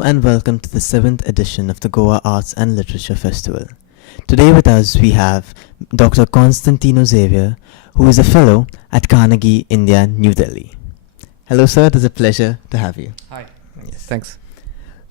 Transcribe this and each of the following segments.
Hello and welcome to the 7th edition of the Goa Arts and Literature Festival. Today with us we have Dr. Constantino Xavier, who is a fellow at Carnegie, India, New Delhi. Hello sir, it is a pleasure to have you. Hi. Yes. Thanks.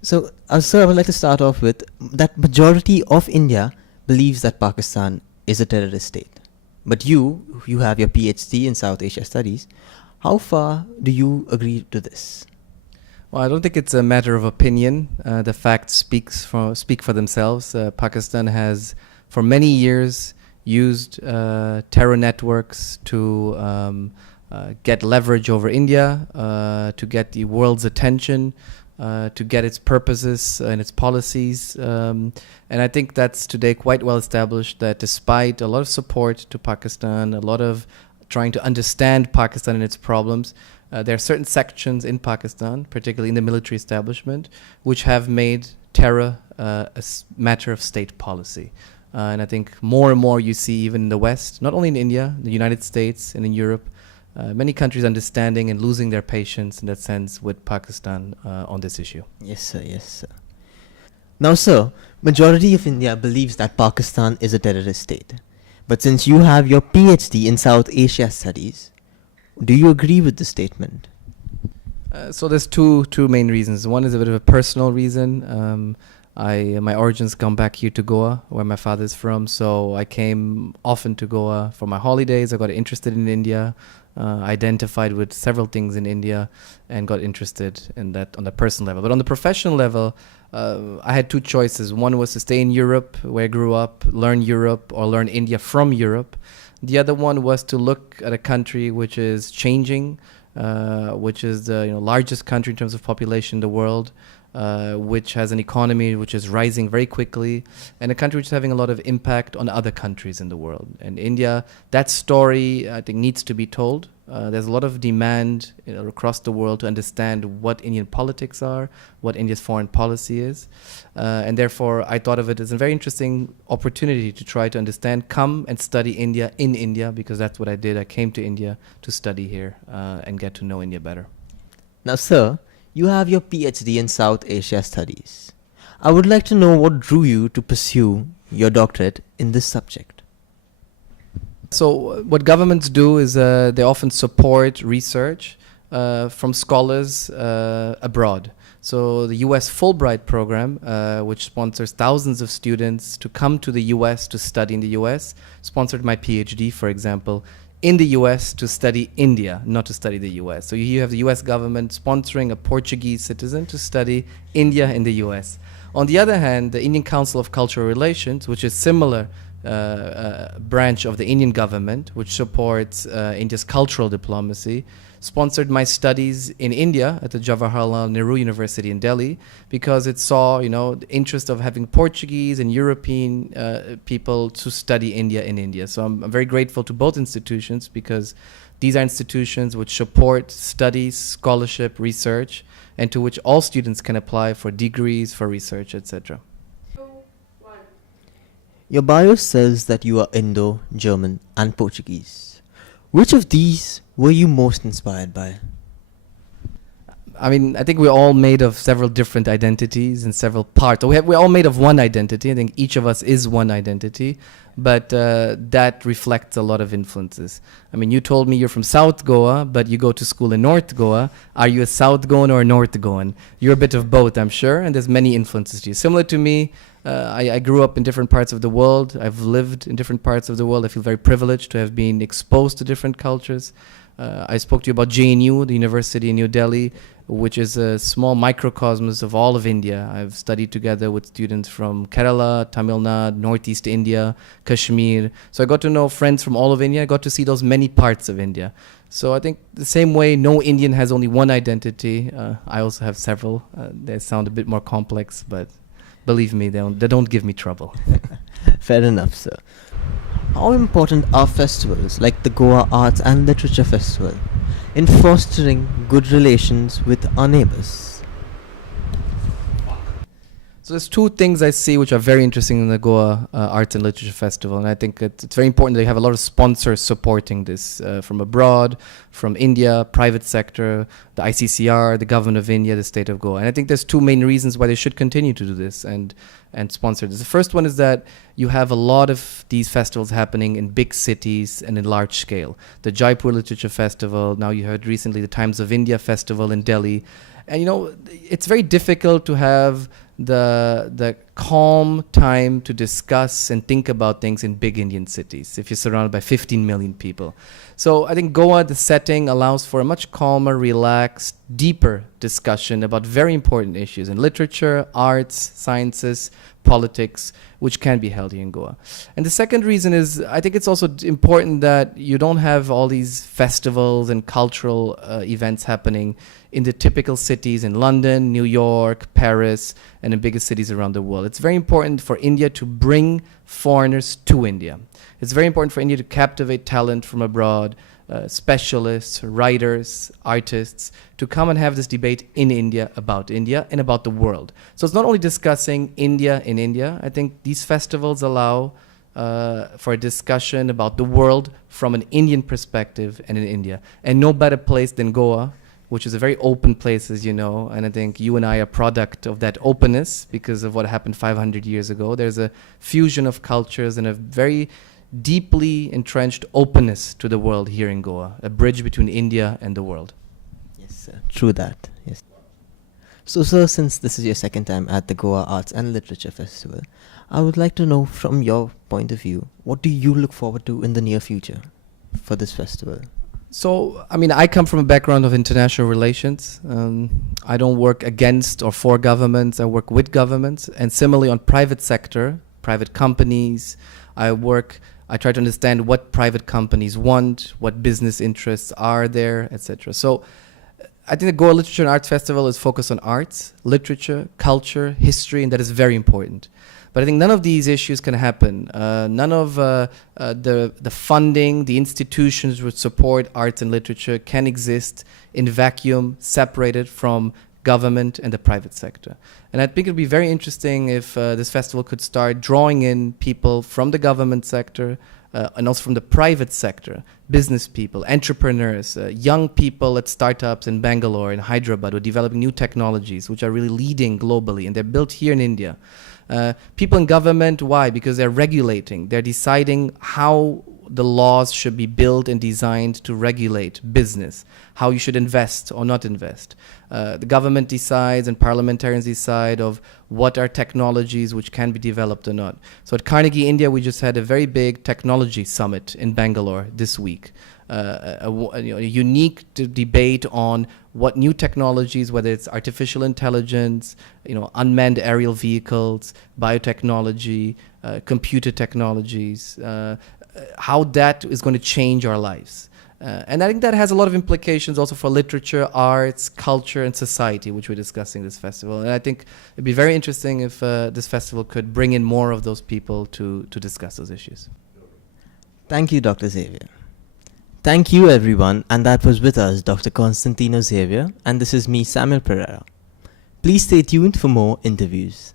So sir, I would like to start off with that majority of India believes that Pakistan is a terrorist state. But you have your PhD in South Asia Studies. How far do you agree to this? Well, I don't think it's a matter of opinion. The facts speak for themselves. Pakistan has, for many years, used terror networks to get leverage over India, to get the world's attention, to get its purposes and its policies. And I think that's today quite well established that despite a lot of support to Pakistan, a lot of trying to understand Pakistan and its problems, there are certain sections in Pakistan, particularly in the military establishment, which have made terror a matter of state policy. And I think more and more you see even in the West, not only in India, the United States and in Europe, many countries understanding and losing their patience in that sense with Pakistan on this issue. Yes sir, yes sir. Now sir, majority of India believes that Pakistan is a terrorist state. But since you have your PhD in South Asia Studies, do you agree with the statement? So there's two main reasons. One is a bit of a personal reason. My origins come back here to Goa, where my father's from. So I came often to Goa for my holidays. I got interested in India, identified with several things in India, and got interested in that on the personal level. But on the professional level, I had two choices. One was to stay in Europe, where I grew up, learn Europe, or learn India from Europe. The other one was to look at a country which is changing, which is the largest country in terms of population in the world, which has an economy which is rising very quickly, and a country which is having a lot of impact on other countries in the world. And India, that story, I think, needs to be told. There's a lot of demand across the world to understand what Indian politics are, what India's foreign policy is. And therefore, I thought of it as a very interesting opportunity to try to understand, come and study India in India, because that's what I did. I came to India to study here and get to know India better. Now sir, you have your PhD in South Asia Studies. I would like to know what drew you to pursue your doctorate in this subject. So what governments do is they often support research from scholars abroad. So the US Fulbright program, which sponsors thousands of students to come to the US to study in the US, sponsored my PhD, for example, in the US to study India, not to study the US. So you have the US government sponsoring a Portuguese citizen to study India in the US. On the other hand, the Indian Council of Cultural Relations, which is similar branch of the Indian government, which supports India's cultural diplomacy, sponsored my studies in India at the Jawaharlal Nehru University in Delhi, because it saw, the interest of having Portuguese and European people to study India in India. So I'm very grateful to both institutions, because these are institutions which support studies, scholarship, research, and to which all students can apply for degrees, for research, etc. Your bio says that you are Indo, German, and Portuguese. Which of these were you most inspired by? I mean, I think we're all made of several different identities and several parts. We're all made of one identity. I think each of us is one identity, but that reflects a lot of influences. I mean, you told me you're from South Goa, but you go to school in North Goa. Are you a South Goan or a North Goan? You're a bit of both, I'm sure, and there's many influences to you. Similar to me, I grew up in different parts of the world. I've lived in different parts of the world. I feel very privileged to have been exposed to different cultures. I spoke to you about JNU, the university in New Delhi, which is a small microcosmos of all of India. I've studied together with students from Kerala, Tamil Nadu, Northeast India, Kashmir. So I got to know friends from all of India. I got to see those many parts of India. So I think the same way no Indian has only one identity, I also have several. They sound a bit more complex, but believe me, they don't give me trouble. Fair enough, sir. How important are festivals like the Goa Arts and Literature Festival in fostering good relations with our neighbors? So there's two things I see which are very interesting in the Goa Arts and Literature Festival, and I think it's very important that you have a lot of sponsors supporting this from abroad, from India, private sector, the ICCR, the government of India, the state of Goa. And I think there's two main reasons why they should continue to do this and sponsor this. The first one is that you have a lot of these festivals happening in big cities and in large scale. The Jaipur Literature Festival, now you heard recently the Times of India Festival in Delhi. And you know, it's very difficult to have the calm time to discuss and think about things in big Indian cities if you're surrounded by 15 million people. So I think Goa, the setting, allows for a much calmer, relaxed, deeper discussion about very important issues in literature, arts, sciences, politics, which can be held here in Goa. And the second reason is I think it's also important that you don't have all these festivals and cultural events happening in the typical cities in London, New York, Paris, and the biggest cities around the world. It's very important for India to bring foreigners to India. It's very important for India to captivate talent from abroad, specialists, writers, artists, to come and have this debate in India and about the world. So it's not only discussing India in India. I think these festivals allow for a discussion about the world from an Indian perspective and in India. And no better place than Goa, which is a very open place, as you know, and I think you and I are product of that openness because of what happened 500 years ago. There's a fusion of cultures and a very deeply entrenched openness to the world here in Goa, a bridge between India and the world. Yes, sir. True that. Yes. So, sir, since this is your second time at the Goa Arts and Literature Festival, I would like to know from your point of view, what do you look forward to in the near future for this festival? So, I mean, I come from a background of international relations. I don't work against or for governments. I work with governments. And similarly on private sector, private companies, I try to understand what private companies want, what business interests are there, etc. So I think the Goa Literature and Arts Festival is focused on arts, literature, culture, history, and that is very important. But I think none of these issues can happen. None of the funding, the institutions which support arts and literature can exist in vacuum, separated from government and the private sector. And I think it would be very interesting if this festival could start drawing in people from the government sector and also from the private sector, business people, entrepreneurs, young people at startups in Bangalore, in Hyderabad, who are developing new technologies which are really leading globally, and they're built here in India. People in government, why? Because they're regulating. They're deciding how the laws should be built and designed to regulate business, how you should invest or not invest. The government decides and parliamentarians decide of what are technologies which can be developed or not. So at Carnegie India, we just had a very big technology summit in Bangalore this week. A unique debate on what new technologies, whether it's artificial intelligence, unmanned aerial vehicles, biotechnology, computer technologies, how that is going to change our lives. And I think that has a lot of implications also for literature, arts, culture, and society, which we're discussing this festival. And I think it'd be very interesting if this festival could bring in more of those people to discuss those issues. Thank you, Dr. Xavier. Thank you, everyone, and that was with us, Dr. Constantino Xavier, and this is me, Samuel Pereira. Please stay tuned for more interviews.